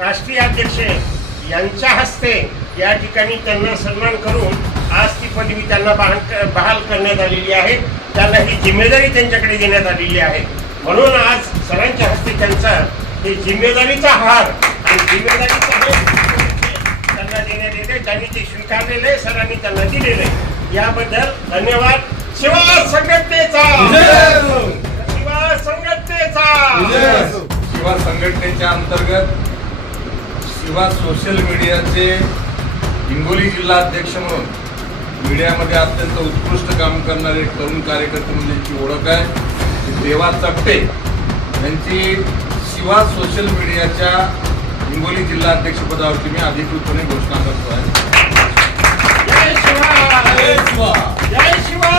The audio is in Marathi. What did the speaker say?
राष्ट्रीय अध्यक्ष यांच्या हस्ते या ठिकाणी त्यांना सन्मान करून आज ती पदवी त्यांना बहाल करण्यात आलेली आहे. त्यांना ही जिम्मेदारी त्यांच्याकडे देण्यात आलेली आहे. म्हणून आज सरांच्या हस्ते त्यांचा हे जिम्मेदारीचा हार आणि जिम्मेदारीचा त्यांना देण्यात येते. त्यांनी ते स्वीकारलेलं आहे, सरांनी त्यांना दिलेलं आहे. याबद्दल धन्यवाद. शिवा संघटनेचा, शिवा संघटनेचा, शिवा संघटनेच्या अंतर्गत शिवा सोशल मीडियाचे हिंगोली जिल्हा अध्यक्ष म्हणून मीडियामध्ये अत्यंत उत्कृष्ट काम करणारे तरुण कार्यकर्ते म्हणजे त्यांची ओळख आहे. देवा चपटे यांची शिवा सोशल मीडियाच्या हिंगोली जिल्हा अध्यक्षपदावरती मी अधिकृतपणे घोषणा करतो आहे. जय शिवा, जय शिवा, जय शिवा.